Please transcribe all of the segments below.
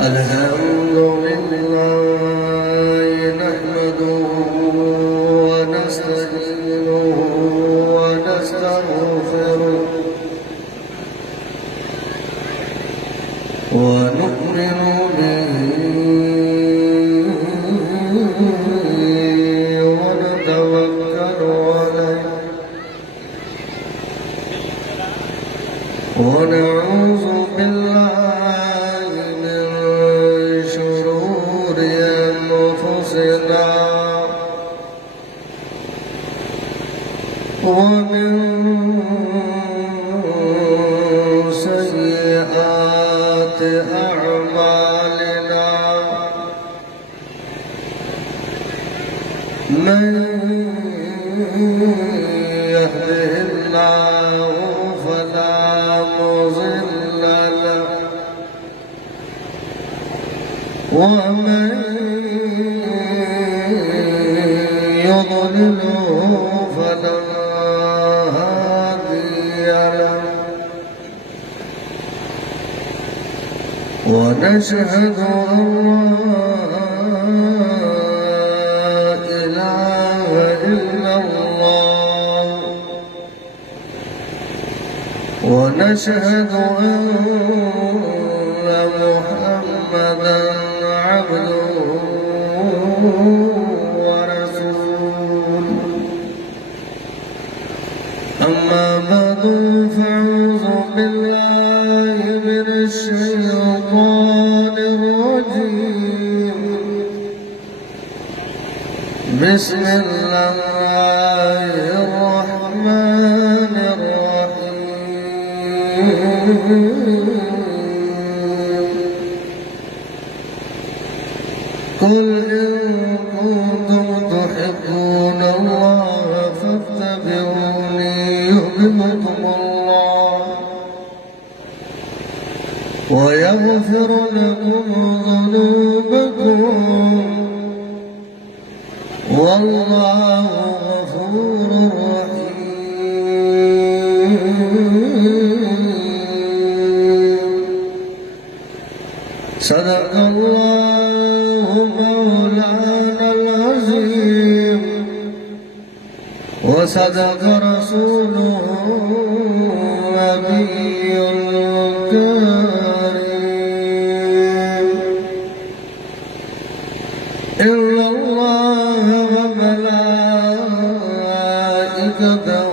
الحمد لله نحمده ونستعينه ونستغفره ونؤمن به ونتوكل عليه ونعوذ بالله من شرور أنفسنا ومن سيئات أعمالنا من يهده الله فلا مضل له ومن يضلله فلا هادي له ونشهد أن لا إله إلا الله ونشهد أن محمدا عبده ورسوله أما بعد فأعوذ بالله من الشيطان الرجيم بسم الله الرحمن الرحيم قل إن كنتم تحبون الله فاتبعوني يحببكم الله ويغفر لكم ذنوبكم والله غفور رحيم صدق الله مولانا العظيم وصدق رسوله النبي الكريم إن الله وملائكته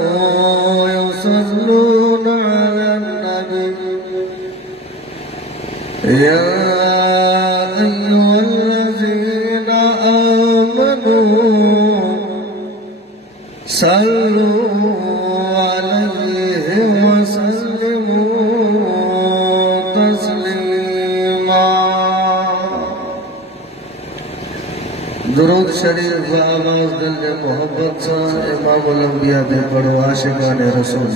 يصلون على النبي يا أيها الذين آمنوا صلوا عليه وسلموا تسليما درود شریف و آواز دل دے محبت سا امام الانبیاء دے پڑھو عاشقان رسول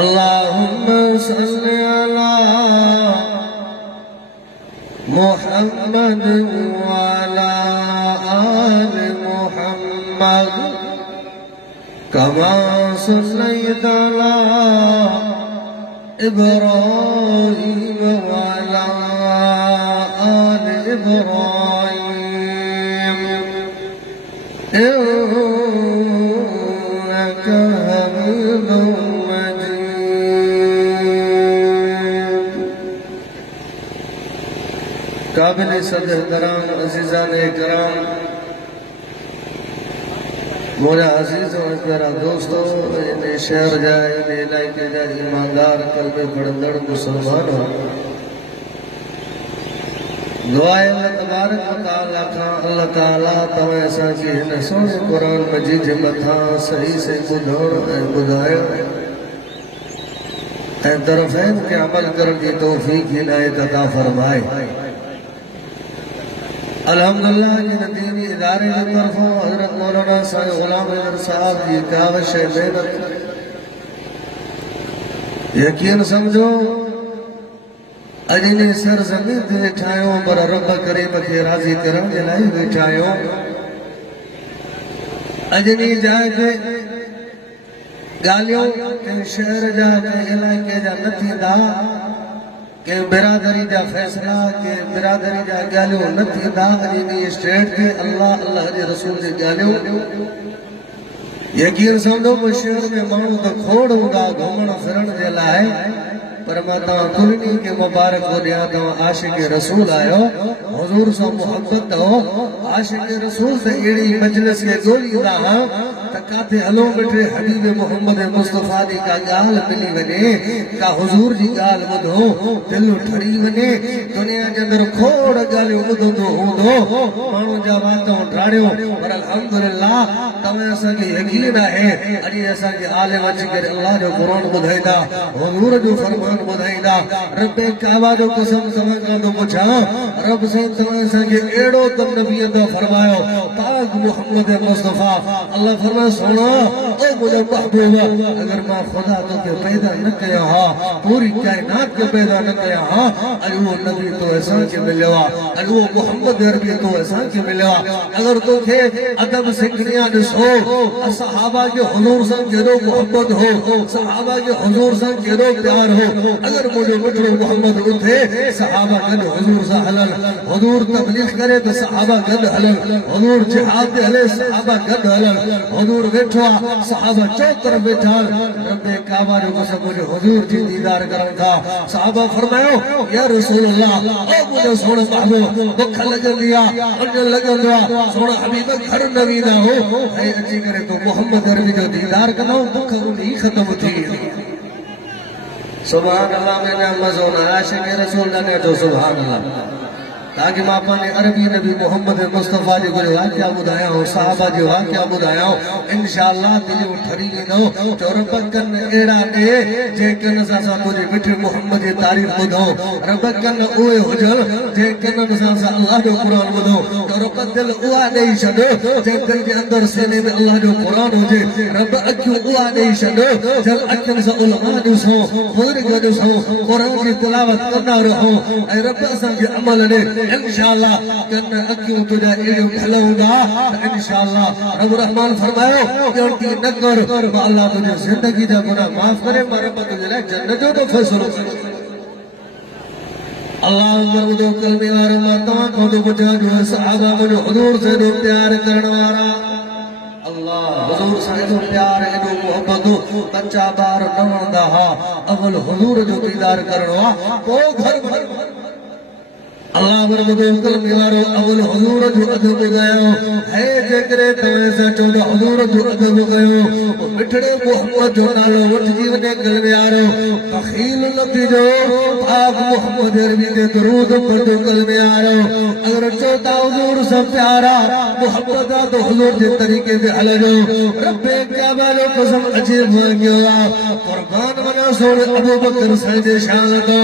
اللہم صل علی محمد وعلى آل محمد كما صليت على إبراهيم وعلى آل إبراهيم إنك حميد مجيد قابل صدر کرام عزیزان کرام مولا عزیز و پیارا دوستو انہیں شہر جائے انہیں علاقے جائے ایماندار قلب بڑندڑ مسلمان دعائے اللہ تبارک و تعالیٰ کھان اللہ تعالیٰ تمہیں ایسا کی ہن سونے قرآن مجید متھا صحیح سے بدھوڑ بدھایا اے طرفین کے عمل کرن کی توفیق ہدایت عطا فرمائے الحمدللہ جن دینی ادارے کی طرفوں حضرت مولانا صاحب غلام حیدر صاحب کی کاوش محنت یقین سمجھو اجنے سرزمین تے ٹھایوں پر رب کریم کے راضی کرن دے لائے بیٹھایوں اجنی جائے تے گالیوں تے شہر جا تے علاقے جا نتھی دا के बिरादरी जा फैसला के बिरादरी जा ॻाल्हियूं न थींदा अॼु स्टेट ते अल्लाह अल्लाह जे रसूल जी ॻाल्हियूं यकीन समझो शहर में माण्हू त खोड़ हूंदा घुमण फिरण जे लाइ पर मां तव्हां कुलनी के मुबारक हो ॾियां तव्हां आशिक रसूल आयो हुजूर सां मोहब्बत हो आशिक रसूल से अहिड़ी मजलिस खे ॻोल्हींदा हुआ त काथे हलो वेठे हबीब मोहम्मद मुस्तफ़ा जी का ॻाल्हि मिली वञे का हुजूर जी ॻाल्हि ॿुधो दिलि ठरी वञे दुनिया जे अंदरि खोड़ ॻाल्हियूं ॿुधंदो हूंदो माण्हू जा वातूं ठाड़ियूं पर अल्हम्दुलिल्लाह तव्हां असांखे यकीन आहे अॼु असांखे आलिम अची करे अल्लाह जो क़ुर ॿुधाईंदा हुजूर जो फरमान ॿुधाईंदा रब्बे काबा जो कसम तव्हां खां थो पुछां रब साईं तव्हां असांखे अहिड़ो त नबीअ तो फरमायो पाक मोहम्मद मुस्तफ़ा अल्लाह फरमाए सोना ओ मुझे महबूबा अगर मां खुदा तोखे पैदा न कया हा पूरी कायनात के पैदा न कया हा अॼु वो नबी तो असांखे मिलियो आहे अॼु वो मोहम्मद अरबी तो असांखे मिलियो आहे अगर तोखे अदब सिखणी आहे ॾिसो सहाबा के हुजूर सां केॾो मोहब्बत हो सहाबा के हुजूर सां केॾो प्यार हो अगर मुझे मिठड़ो मोहम्मद उठे सहाबा गॾु हुजूर सां हलनि हुजूर तबलीग करे तो सहाबा गॾु हलनि हुजूर जिहाद ते हले सहाबा गॾु हलनि हुजूर वेठो आहे सहाबा चौतर वेठा रब्बे काबा जो कसम मुझे हुजूर जी दीदार करनि था सहाबा फरमायो या रसूल अल्लाह ओ मुझे सोण महबूब बुख लॻंदी आहे अञ लॻंदो आहे सोण हबीब घर न वेंदा हो ऐं अची करे तो मोहम्मद अरबी जो दीदार कंदो बुख उन्ही ख़त्म थी वेंदी सुभान अल्लाह में मज़ो न आशिक रसूल ने तो सुभान अल्लाह ताकि मां अपने अरबी नबी मोहम्मद मुस्तफ़ा जी कोई वाक़या ॿुधायां सहाबा जो वाक़या ॿुधायां इंशाअल्लाह दिलियूं ठरी वेंदो जो रब कन अहिड़ा ॾे जे कन सां असां तुंहिंजे मिठे मोहम्मद जी तारीफ़ ॿुधो रब कन उहे हुजनि जे कन सां असां अल्लाह जो क़ुर ॿुधो तो रब दिल उहा ॾेई छॾो जे दिल जे अंदरि सीने में अल्लाह जो क़ुर हुजे रब अखियूं उहा ॾेई छॾो जल अखियुनि सां उलमा ॾिसो बुज़ुर्ग ॾिसो क़ुर जी तिलावत कंदा रहो ऐं रब असांखे अमल ॾे इंशाअल्लाह कन अखियूं तुझा एड़ो हलऊंदा इंशाअल्लाह रब रहमान फरमायो गिनती न कर अल्लाह तुझे जिंदगी जा गुनाह माफ करे रब तुझे लाइ जन्नत जो तो फैसलो करे अल्लाह मरदो कलमे वारो मां तव्हां खां थो पुछां जो सहाबा मुंहिंजो हुजूर से एॾो प्यार करण वारा अल्लाह हुजूर सां एॾो प्यार एॾो मोहब्बत बच्चा ॿार न वणंदा हा अवल हुजूर जो दीदार करणो आहे पोइ घर भर अल्लाह मरदो कलमे वारो अवल हुजूर जो अदब ॿुधायो है जेकरे तव्हां सां चवंदा हुजूर जो अदब कयो मिठड़े मोहम्मद जो नालो वठजी वञे कलमे वारो बखील न थीजो पाक मोहम्मद अरबी ते दरूद पढ़ो कलमे वारो अगर चवंदा हुजूर सां प्यारा मोहब्बत आहे तो हुजूर जे तरीक़े ते हलजो रब्बे काबा जो कसम अजीब मांगियो आहे कुर्बान वञो सोण अबू बकर साईं जे शान तो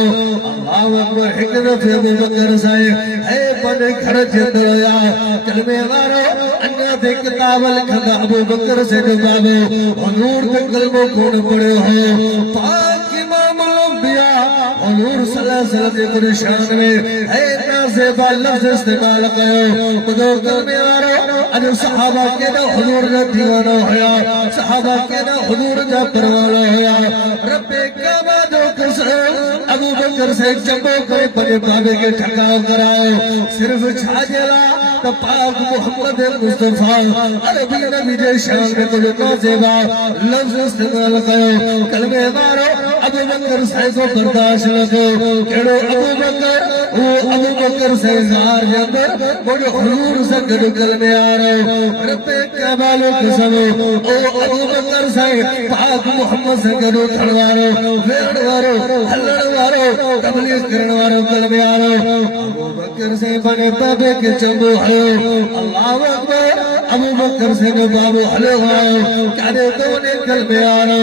अल्लाहु अकबर हिक दफ़े अबू बकर साईं है पने घर जे अंदर आया कलमे वारो अन्या ते किताब लिखंदा अबू बकर से जो बाबू हुजूर ते कलमो कोन पढ़ियो हो पाक इमाम अंबिया हुजूर सल्लल्लाहु अलैहि वसल्लम जे कुरान में है नाज़िब लफ्ज़ इस्तेमाल कयो ॿुधो कलमे वारो अॼु सहाबा केॾा हुजूर जा दीवाना हुया सहाबा केॾा हुजूर जा परवाना हुया रब्बे काबा जो कसम अबू बकर से चंबो करे पंहिंजे बाबे खे ठकाव करायो सिर्फ छाजे लाइ त पाक मोहम्मद मुस्तफ़ा अरबी नबी जे शान में कुझु नाज़िबा लफ्ज़ इस्तेमाल कयो कलमे वारो अबू बकर साईं को बर्दाश्त न कयो कहिड़ो अबू बकर वो अबू बकर से ज़ार जे अंदरि मुंहिंजो हुजूर सां गॾु कलमे वारो रब्बे काबा जो कसम ओ अबू बकर साईं पाक मोहम्मद सां गॾु थियण वारो वेहण वारो हलण वारो तबलीग करण वारो कलमे वारो अबू बकर से बने बाबे के चंबो हयो अल्लाहु अकबर अबू बकर से जो बाबू हलो आयो काने दोने कलमे वारो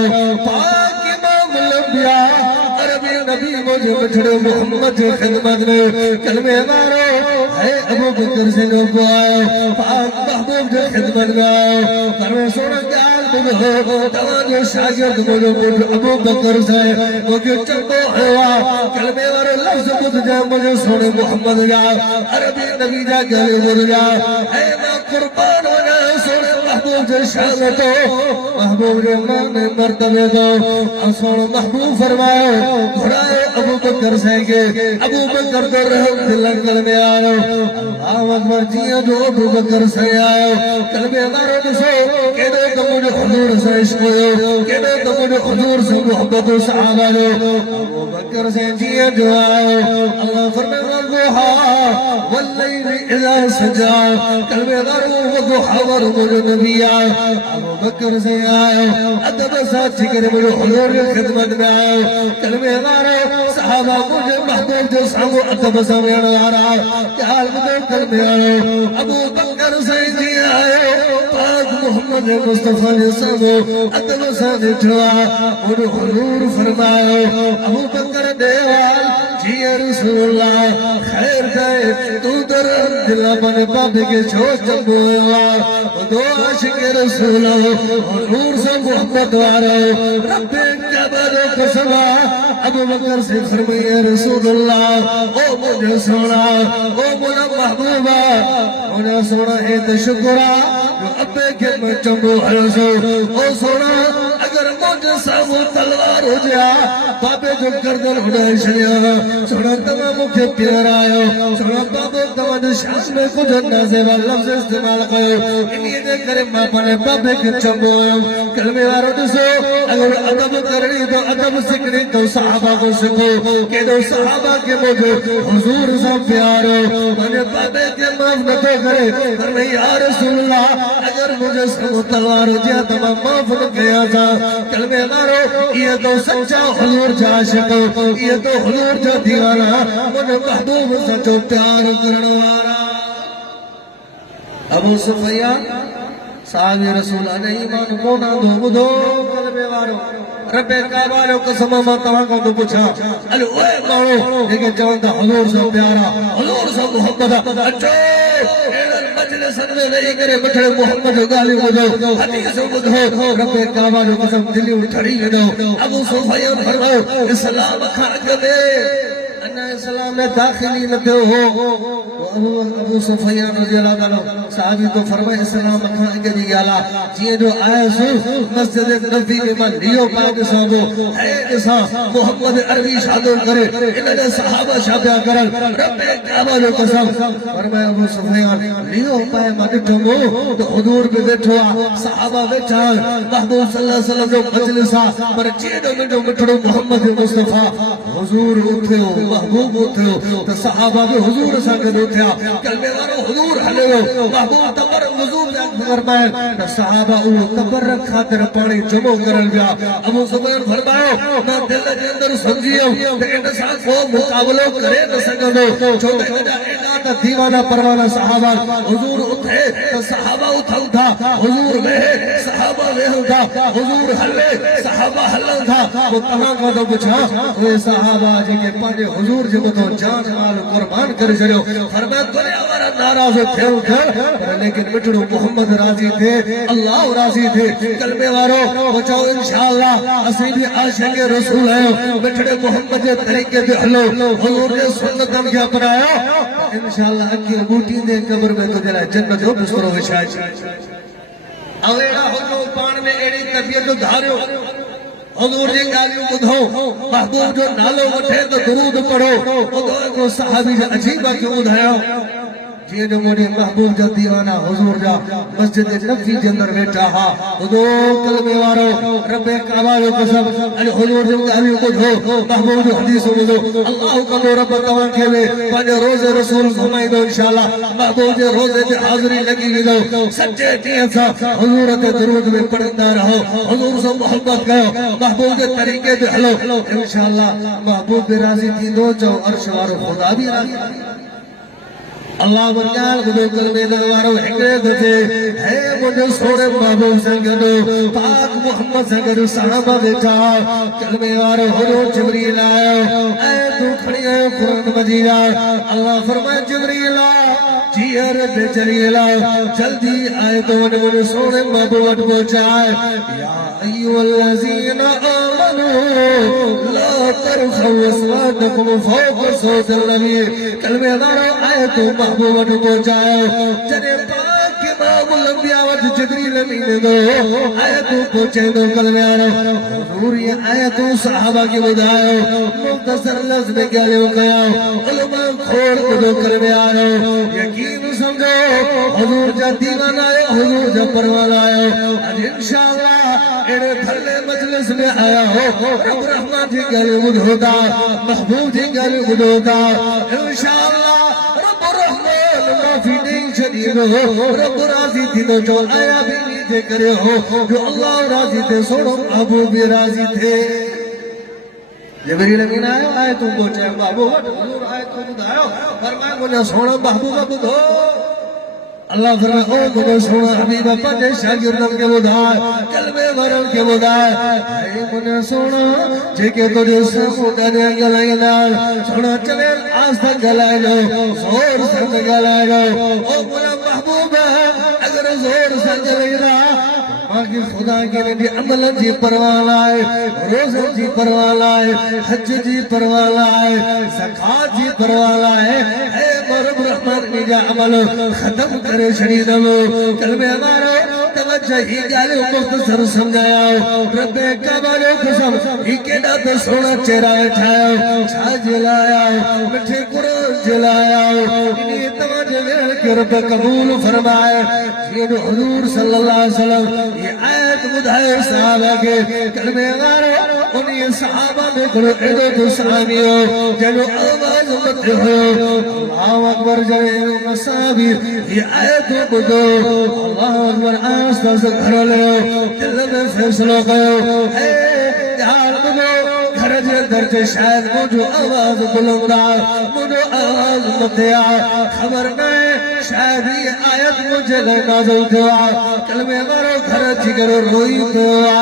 पाक इमाम लंबिया अरबी नबी मुझे मिठड़े मोहम्मद जो खिदमत में कलमे वारो है अबू बकर से जो आयो पाक महबूब जो खिदमत में आयो कलमे सोना तव्हांजो शागिर्द मुंहिंजो पुट अबू बकर से मूंखे चङो हुआ कलमे वारो लफ़्ज़ ॿुधजांइ मुंहिंजो सोणे मोहम्मद जा अरबी नबी जा ॻाल्हियूं ॿुधजांइ ऐं मां क़ुर्बान वञां सोणे महबूब जे शान तो महबूब जे मान मर्तबे तो असोण महबूब फरमायो घुराए अबू बकर से के अबू बकर तो रहम दिल कल में आयो अल्लाह अकबर जिया जो अबू बकर से आयो कल में मारो दसो केदो तमुज हुजूर से इश्क हो केदो तमुज हुजूर से मोहब्बत सहाबा जो अबू बकर से जिया जो आयो अल्लाह फरमाया दुहा वल्लैल इज़ा सजा कल में मारो दुहा वर मुझे नबी आयो अबू बकर से आयो अदब साथ करे मुझे हुजूर की खिदमत में आयो कल में मारो सहाबा मुझे महबूब जो सामो अदब समेण वाला हाल में कल में आयो अबू बकर से जी आयो पाक मोहम्मद मुस्तफा ने सामो अदब सा दिठवा और हुजूर फरमायो अबू बकर देवाल जी रसूलुल्लाह खैर दे तू दर दिल बन बाबे के छो चंबुआ दो आशिक रसूल हुजूर से मोहब्बत वारो रब्बे जबरो कसवा अबू बकर से फरमाया रसूलुल्लाह ओ मुझे सोना ओ मोला महबूबा मोला सोना है तो शुक्रा जो अब्बे के मैं चंबो हरसो ओ सोना अगर मुझे सामो तलवार हो जा बाबे जो गर्दन उड़ाई छड़िया सोना तमा मुखे प्यार आयो सोना बाबे तमा जो शान में कुछ नाज़ेबा लफ्ज़ इस्तेमाल कयो इन्हीं ने करे बाबा ने बाबे के चंबो कल में वारो दसो अगर अदब करनी तो अदब सीखनी तो सहाबा को सीखो के दो सहाबा के मुझे हुजूर से प्यार मुझे बाबे के माफ न तो करे पर नहीं या रसूलुल्लाह अगर मुझे सब तलवार हो जाए तो मैं माफ न किया था कल में मारो ये तो सच्चा हुजूर जा आशिक ये तो हुजूर जो दीवाना मुझे महबूब सचो प्यार करने वाला अबू सुफियान साहबी रसूल ने ईमान मोना दो बुधो कलमे वारो रब्बे काबा लो कसम मा तवा को तो पूछा अल ओए मानो लेके चवंदा हुजूर से प्यारा हुजूर से मोहब्बत अचो एड़न मजलिस में नहीं करे बठड़े मोहब्बत गाली बुधो हदीस बुधो रब्बे काबा लो कसम दिल उठड़ी वेदो अबू सुफियान फरमायो इस्लाम खान दे अन्ना इस्लाम में दाखिली न थियो हो अबू सुफियान रज़ी अल्लाह ताला साहबी तो फरमाए इस्लाम खान के जी आला जी जो आए सो मस्जिद नबी में मन लियो पाक साबो है जैसा मोहम्मद अरबी शादो करे इन्हें सहाबा शाबा करल रब्बे काबा जो कसम फरमाए अबू सुफियान लियो पाए मन ठमो तो हुजूर पे बैठो सहाबा बैठा महबूब सल्लल्लाहु अलैहि वसल्लम जो मजलिस पर चेडो मिठो मिठड़ो मोहम्मद मुस्तफा हुजूर उठो महबूब उठो तो सहाबा भी हुजूर सा गद उठा कलमे वारो हुजूर हलो महबूब तबर वजू फरमाए त सहाबा उ कबर खातिर पानी जमो करल गया अबू सुफियान फरमायो मैं दिल के अंदर समझियो त इन सा को मुकाबलो करे न सकदो छो त एना त दीवाना परवाना सहाबा हुजूर उठे त सहाबा उठा हुजूर वे सहाबा वे उठा हुजूर हले सहाबा हलन था वो तमा का तो पूछा वे सहाबा जेके पांजे हुजूर जे तो जान माल कुर्बान कर छड़ियो फरमाया तोरे हमारा नाराज थे लेकिन मिठड़ो मोहम्मद राजी थे अल्लाह राजी थे कलमे वारो बचाओ इंशाअल्लाह असी भी आशिक रसूल है मिठड़े मोहम्मद के तरीके पे हलो हुजूर ने सुन्नतन के अपनाया इंशाअल्लाह अकी बूटी दे कब्र में तो जरा जन्नत जो बिस्तरो विछाए अवेड़ा हो पान में एड़ी तबियत धारियो हुजूर जी गालियों ॿुधो महबूब जो नालो वठे तो दुरूद पढ़ो को सहाबी अजीब क्यों ॿुधायो जी जो मोरे महबूब जा दीवाना हुजूर जा मस्जिद नबी के अंदर बैठा हा हुजूर कलमे वारो रब्बे काबा जो कसम अल हुजूर जो गालियों ॿुधो महबूब जो हदीस ॿुधो अल्लाह कलो रब तवा के वे पंहिंजो रोज़े रसूल घुमाई दो इंशाअल्लाह महबूब जे रोज़े ते हाज़िरी लगी वेंदो सच्चे ॾींहं सां हुजूर ते दुरूद में पढ़ंदा रहो हुजूर से मोहब्बत कयो महबूब के तरीके ते हलो इंशाअल्लाह महबूब भी राज़ी थींदो जो अर्श वारो खुदा भी राज़ी अल्लाह वरगाल गुदो कलमे दरबारो हिकड़े दजे है मुझे सोरे महबूब संगदो पाक मोहम्मद संगदो सहाबा बैठा कलमे वारो हुजूर जिब्रील आयो ऐ तू खड़ी है कुरान मजीद अल्लाह फरमाए जिब्रील जियर बेचरीला जल्दी आए तो मुझे सोने महबूब पहुंचाए या अय्युहल्लज़ीना आमनू ला तरफउ अस्वातकुम फौक सौतिल नबी कलमे वारो आए तो महबूब पहुंचाए जने पाक इमाम लंबिया वट जिब्रील अमीन दो आयतों पहुंचे दो कलमे आरो हुजूर ये आयतों सहाबा के बुधायो मुख्तसर लफ्ज़ में क्या लियो कया उलमा खोल दो कलमे आरो यकीन समझो हुजूर जा दीवाना है हुजूर जा परवाना है आज इंशाअल्लाह एड़े थल्ले मजलिस में आया हो रब रहमान जी गल बुधोदा महबूब जी गल बुधोदा इंशाअल्लाह रब रहमान माफी नहीं शरीर हो रब राजी थी तो जो आया भी नीचे करे हो जो अल्लाह राजी थे सोनो अबू भी राजी थे जिब्रील अमीन आयो आए तुम पहुंचे बाबू हुजूर आए तुम बुधायो फरमाया मुझे सोना महबूबा बुधो अल्लाह फरमाए ओ मुझे सोना हबीबा पंजे शागिर्दन के बुधाए कलमे वरन के बुधाए ए मुझे सोना जेके तुझे समुदा ने गलाए नाल सोना चले आज तक गलाए लो जोर से गलाए लो ओ मुझे महबूबा अगर जोर से गलाए रहा बाकी खुदा के लिए अमल जी परवाला है रोज़े जी परवाला है हज जी परवाला है ज़कात जी परवाला है रब रहमान ने जा अमल खत्म करे शरीर लो कलमे हमारो तवज्जो ही गालो मुख्तसर समझाया रब कबालो कसम ही केड़ा तो सोना चेहरा ठायो छा जलाया मिठे कुरान जलाया इन्हीं तवज्जो वेल के रब कबूल फरमाए ये हुजूर सल्लल्लाहु अलैहि वसल्लम ये आयत बुधाए सहाबा के कलमे हमारो उन्हीं सहाबा में करो एडो तो सहाबियो जनो आवाज मत हो अल्लाह अकबर जरे मसाबी ये आयत बुधो अल्लाह अकबर आस्ता से घर ले दिल में फैसला कयो है यार बुधो घर जे दर्जे शायद मुझो आवाज बुलंदा मुझो आवाज मत आ खबर नहीं शायद ये आयत मुझे नाज़िल थिया कलमे मारो घर जिगर रोई थिया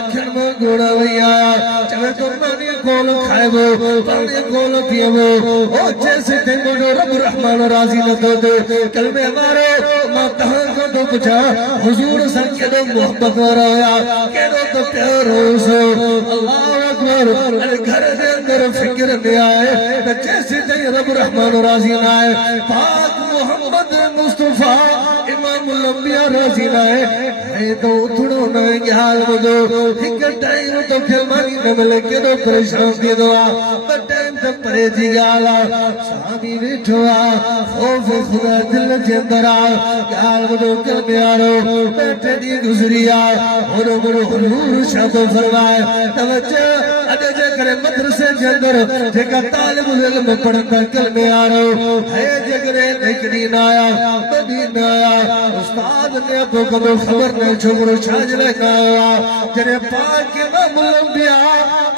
अखिन में गोड़ा भैया चवे तो पानी कोल खाएबो पानी कोल पिएबो ओ जैसे ते मुझो रब रहमान राजी न तो दे कलमे मारो मां तहां को तो पूछा हुजूर सन के दो मोहब्बत वाला केदो तो प्यार हो सो अल्लाह अकबर अरे घर दे अंदर फिक्र दे आए तो जैसे ते रब रहमान राजी ना आए पाक मोहम्मद मुस्तफा इमामुल अंबिया राजी ना है तो उठड़ो न ख्याल बुधो एक टाइम तो खिलमानी न मिले के दो परेशान दे दो पर टाइम तक परे जी गाला सामी बैठो खौफ खुदा दिल के अंदर ख्याल बुधो कर प्यारो बैठे दी गुजरिया और हुजूर शादो फरमाए तवज्जो अदे जे करे मदरसे के अंदर जेका तालिब इल्म पढ़ंदा कलमे आरो है जगरे देखनी ना आया मदीना आया उस्ताद ने तो कदो खबर न छोकरो छाजले ना आया जरे पाक के मामूल बिया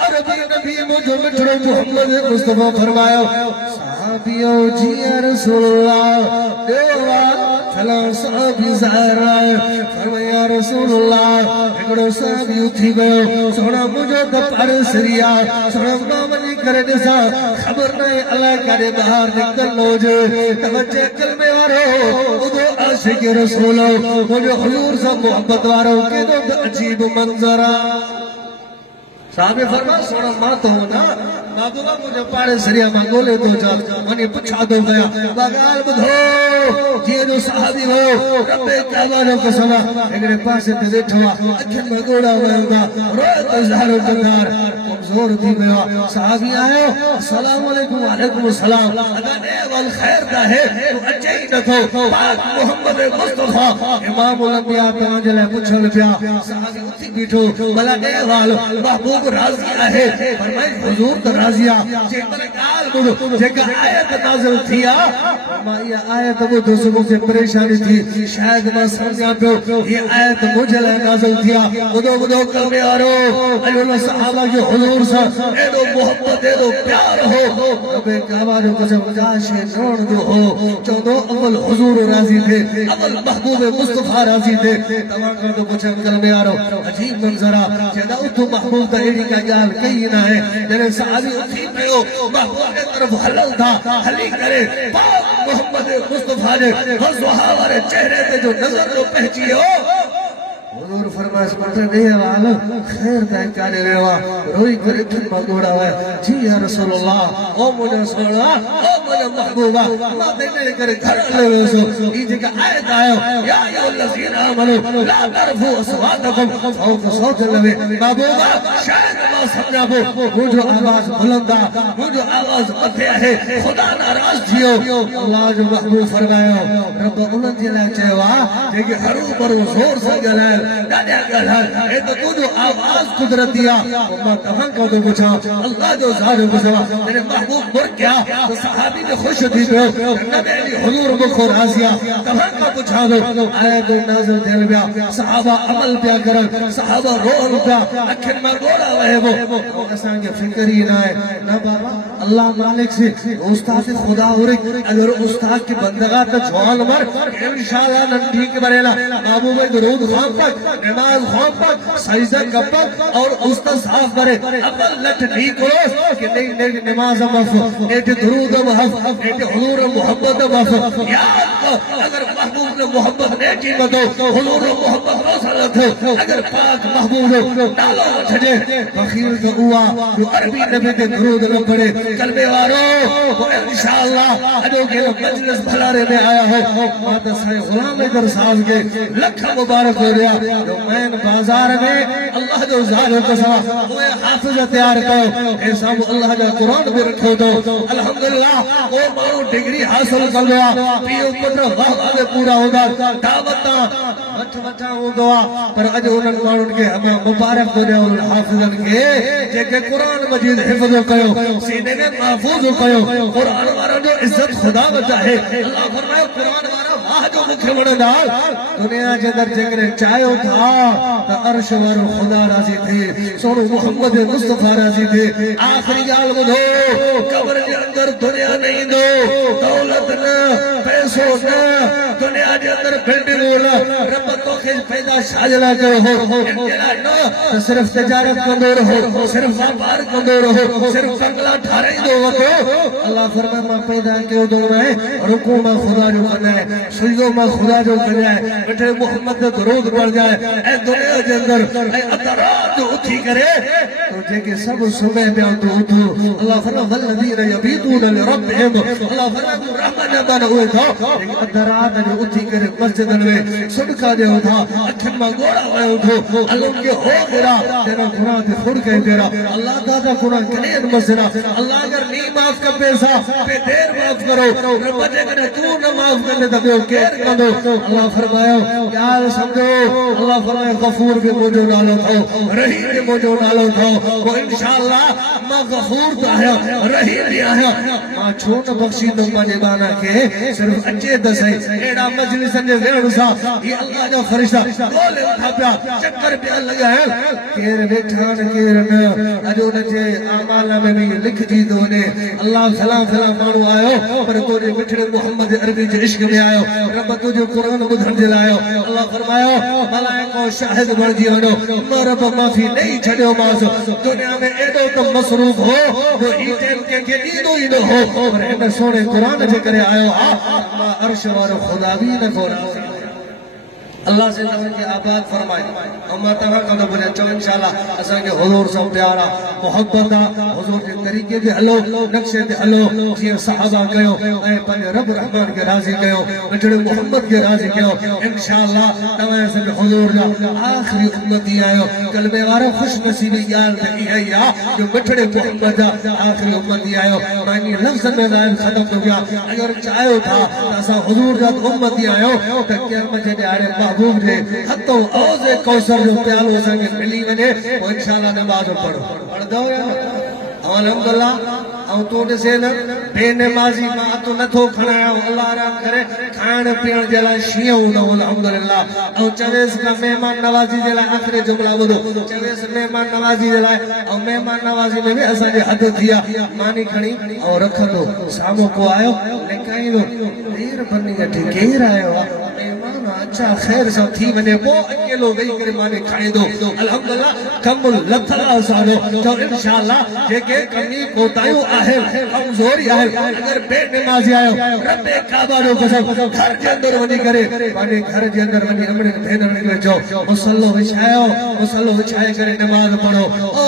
अरबी नबी मुझो मिठड़ो मोहम्मद मुस्तफा फरमायो साहबियो जी रसूलुल्लाह देवा चलो साहबी ज़हरा फरमाया रसूलुल्लाह एकड़ो साहबी उठी गयो सोना मुझो तो पर सरिया सोना मामनी करे दिसा खबर नहीं अल्लाह करे बाहर निकल लो जे तवज्जो कलमे वारो उदो आशिक रसूल मुझे हुजूर से मोहब्बत वारो के दो अजीब मंजरा साहब फरमा सोना मां तो ना बाबूबा मुझे पाड़े सरिया मां गोले दो जा मने पुछा दो गया बगाल बुधो जे जो साहबी हो रब्बे काबा नो कसम एकरे पासे ते बैठवा अखन में गोड़ा वंदा रोए तो ज़ारो कंदार कमजोर थी गयो साहबी आयो अस्सलाम वालेकुम वालेकुम अस्सलाम अदे वल खैर दा है तो अचे ही न थो पाक मोहम्मद मुस्तफा इमामुल अंबिया तंजले पुछल पिया साहबी उठी बैठो भला दे वाल महबूब राजी आहे फरमाए हुजूर तो राजिया जे काल बुधो जेका आयत नाज़िल थिया फरमाया आयत बुधो से मुझे परेशानी थी शायद मैं समझा पियो ये आयत मुझे नाज़िल थिया बुधो बुधो कलमे वारो अल्लाह सहाबा के हुजूर सा एडो मोहब्बत एडो प्यार हो रब्बे काबा नो कसम जाशे नोन जो हो चौदो अव्वल हुजूर राजी थे अव्वल महबूब मुस्तफा राजी थे तमाम तो कुछ कलमे वारो अजीब मंजरा जेदा उतो महबूब दा एडी का गाल कही ना है जने सहाबी उठी पियो महबूब के तरफ हलल था हली करे पाक मोहम्मद मुस्तफा ने हज़ वहारे चेहरे पे जो नजर लो पहची हो हुजूर फरमाइश करते दे वाला खैर दा करे रेवा रोई करे तुम मगोड़ा है जी या रसूल अल्लाह ओ मुझे सोना ओ मुझे महबूबा मां देने करे घर ले सो ई जगह आयत आयो या अय्युहल्लज़ीना आमनू ला तरफू अस्वातकुम फौक सौत लवे महबूबा शायद अल्लाह समझा वो जो आवाज बुलंदा वो जो आवाज मथे है खुदा नाराज थियो अल्लाह जो महबूब फरमायो रब उन जे ला चवा जेके हरू भरू जोर से गलाए दादा गलाए ए तो तू जो आवाज कुदरती आ मां तहां का तो पूछा अल्लाह जो ज़ाहिर गुजरा तेरे महबूब मर गया तो सहाबी ने खुश थी गयो नबी अली हुजूर को राजिया तहां का पूछा दो आयत नाज़िल थियल बिया सहाबा अमल पिया करन सहाबा रोहन पिया अखिन में गोड़ा वहे वो असा के फिक्र ही ना है ना बाबा अल्लाह मालिक से उस्ताद खुदा और अगर उस्ताद की बंदगा तो जवान मर इंशाअल्लाह न ठीक बरेला बाबू भाई दुरूद खान पर नमाज खान पर सजदा कब और उस्ताद साफ करे अव्वल लठ नहीं करो कि नहीं नमाज मफ एटे दुरूद मफ एटे हुजूर मोहब्बत मफ याद अगर महबूब ने मोहब्बत ने की बतो हुजूर मोहब्बत रसूल थे अगर पाक महबूब डालो छजे फकीर तो हुआ जो अरबी नबी के दुरूद न पढ़े कलमे वारो वो इंशाअल्लाह अजो के मजलिस भलारे में आया हो माता साईं गुलाम इधर साहब के लख मुबारक हो गया जो मैन बाजार में अल्लाह जो ज़ाहिर को सवा वो हाफिज तैयार कयो ए सब अल्लाह का कुरान भी रखो दो अल्हम्दुलिल्लाह वो मानो डिग्री हासिल कर लिया पियो पुत्र वाह वाह पूरा होगा दावत वठ वठा होगा पर अज उन मानुन के हम मुबारक हो रहे उन हाफिजन के जेके कुरान मजीद हिफ्ज कयो सीने में महफूज कयो कुरान वारा जो इज्जत खुदा वटा है अल्लाह फरमाए कुरान वारा वाह जो मुखे वणंदा दुनिया जे अंदर जेकरे चायो था त अर्श वारो खुदा राजी थे सोनो मोहम्मद मुस्तफा राजी थे आखिरी गाल बुधो कब्र जे अंदर दुनिया नहीं दो दौलत न पैसो न दुनिया जे अंदर बिल्डिंग होला रब तो के पैदा शाजला कयो हो इंजला न सिर्फ तिजारत कंदो रहो सिर्फ व्यापार कंदो रहो सिर्फ बंगला ठारे दो वतो अल्लाह फरमाए मां पैदा कयो दो है रुकू मां खुदा जो कंदा है सुजो मां खुदा जो कंदा है बेटे मोहम्मद का दरूद पढ़ जाए ए दुनिया जे अंदर ए अतरात उठी करे तो जेके सब सुबह पे तो उठो अल्लाह फरमाए वल्लज़ीना यबीतून लिरब्बिहिम अल्लाह फरमाए रहमान बन हुए था अतरात जो उठी करे मस्जिदन में सदका दे था अखन में गोड़ा वयो थो अल्लाह के हो तेरा तेरा गुनाह ते खुद कह तेरा अल्लाह दादा गुनाह करे मसरा अल्लाह अगर नहीं माफ कर पैसा पे देर माफ करो रब जे करे तू न माफ करे त बे केर कंदो अल्लाह फरमायो यार समझो अल्लाह फरमाए गफूर के मुझो नालो थो रहीम के मुझो नालो थो वो इंशाअल्लाह मां गफूर तो आया रहीम भी आया मां छोट बख्शी तो माने बाना के सिर्फ अच्छे दसे एड़ा मजलिस ने वेण सा ये अल्लाह जो फरिश्ता बोले उठा पिया चक्कर पे लगा है केर बैठान केर न अजो न जे अमाल में भी लिख दी दो ने अल्लाह सलाम सलाम मानो आयो पर तोरे मिठड़े मोहम्मद अरबी जे इश्क में आयो रब तुझे कुरान बुधन दिलायो अल्लाह फरमायो मलाइको शाहिद बन जी वनो रब माफी नहीं छड़ियो मास दुनिया में एडो तो मसरूफ हो वो ईटेन के ईदो ईदो हो पर इन सोने कुरान जे करे आयो आ अर्श वारो खुदा भी न को अल्लाह से तव्हां के आबाद फरमाए अम्मा तव्हां का बोले चल इंशाअल्लाह असा के हुजूर से प्यारा मोहब्बत हुजूर के तरीके के हलो नक्शे ते हलो जे सहाबा कयो ए पंहिंजे रब रहमान के राजी कयो मिठड़े मोहम्मद के राजी कयो इंशाअल्लाह तव्हां से हुजूर जा आखिरी उम्मती आयो कलमे वारो खुश नसीबी यार ते इहे या जो मिठड़े मोहम्मद जा आखिरी उम्मती आयो मानी लफ्ज में लाइन खत्म हो गया अगर चाहो था असा हुजूर जा उम्मती आयो त क़यामत जे आड़े महबूब ने हतो औज़े कौसर जो प्यालो संगे मिली वने वो इंशाअल्लाह नमाज पढ़ो पढ़ दो अल्हम्दुलिल्लाह औ तो से न बेनमाजी मां तो नथो खणाया अल्लाह राम करे खाण पीण जे ला शीओ न अल्हम्दुलिल्लाह औ चवेस का मेहमान नवाजी जे ला आखिरी जुमला बोलो चवेस मेहमान नवाजी जे ला औ मेहमान नवाजी में भी असा जे हद थिया मानी खणी और रख दो सामो को आयो लेकाई दो देर बनी अठे केर आयो मेहमान अच्छा खैर सा थी वने वो अकेलो वेही करे माने खाइंदो अल्हम्दुलिल्लाह कम लथल सारो तो इंशाअल्लाह जेके कमी कोतायूं आहे कमजोरी आहे अगर बेनमाज़ी आयो रब काबा जो कसम घर जे अंदर वनी करे माने घर जे अंदर वनी हमने भेनर के चो मुसल्लो विछायो मुसल्लो विछाए करे नमाज पढ़ो ओ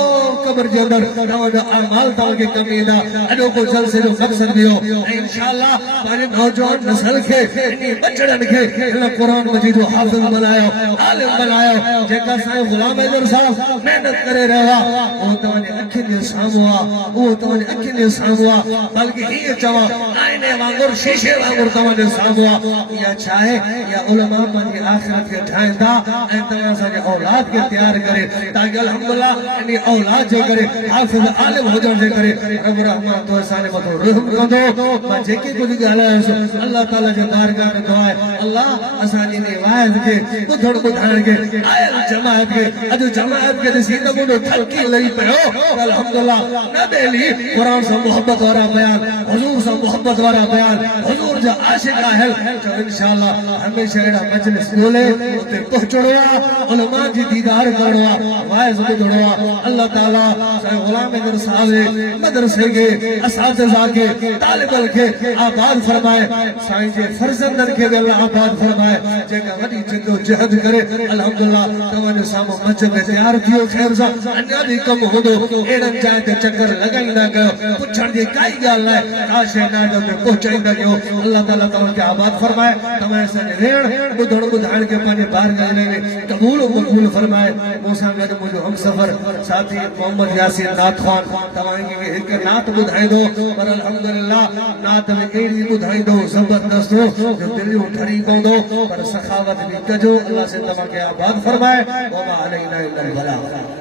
कब्र जे अंदर तवाजो अमाल तवाके कमी दा अडो को जलसे जो मकसद भी हो इंशाअल्लाह माने नौजवान नस्ल के इन बचड़न के अल्लाह कुरान मजीद हाफिज बनायो आलिम बनायो जेका साईं गुलाम अहमद साहब मेहनत करे रहा वो तवाने अखिन जे सामवा वो तवाने अखिन जे सामवा बल्कि ये चवा आईने वांगुर शीशे वांगुर तवाने सामवा या चाहे या उलमा पंहिंजी आखिरत के ठाहींदा ऐं तव्हां असांजे औलाद के तैयार करे ताकि अल्हम्दुलिल्लाह इन औलाद जे करे हाफिज आलिम हुजण जे करे रब रहमान तो असांजे मथां रहम कंदो मां जेके कुझु ॻाल्हायोसि अल्लाह ताला जे बारगाह में दुआ आहे अल्लाह असांजी इन वाइज़ खे ॿुधण ॿुधाइण खे आयल जमात खे अॼु जमात खे ॾिसी त मुंहिंजो थलकी लही पियो अल्हम्दुलिल्लाह न बेली क़ुरान सां मोहब्बत वारा बयान हुजूर सां मोहब्बत वारा बयान हुजूर जा आशिक आहिल तो इंशाअल्लाह हमेशा अहिड़ा मजलिस ॻोल्हे उते पहुचणो आहे उलमा जी दीदार करणो आहे वाइज़ ॿुधणो आहे अल्लाह ताला साईं गुलाम अहमद साहब मदरसे के असातिज़ा के तालिबल के आबाद फरमाए साईं जे फर्ज़ंदन के अल्लाह आबाद फरमाए जेका वॾी जिद्दो जहद करे अल्हम्दुलिल्लाह तव्हांजो साम्हूं मंच में तैयार थियो ख़ैर सां अञा बि कमु हूंदो अहिड़नि जाइ ते चकर लॻाईंदा कयो पुछण जी काई ॻाल्हि न आहे का शइ नाज़ में पहुचाईंदा कयो अल्लाह ताला तव्हांखे आबाद फरमाए तव्हां असांजे रेण ॿुधण ॿुधाइण खे पंहिंजे बारगाह में क़बूल मक़बूल फरमाए मूंसां गॾु मुंहिंजो हमसफ़र साथी मोहम्मद यासीन नाथ ख़ान तव्हांखे हिकु नात ॿुधाईंदो पर अल्हम्दुलिल्लाह नात में अहिड़ी ॿुधाईंदो ज़बरदस्त हो जो दिलियूं ठरी पवंदो पर सखावत भी कजो अल्लाह से तव्हांखे आबाद फरमाए वमा अलैना इल्लल बलाग।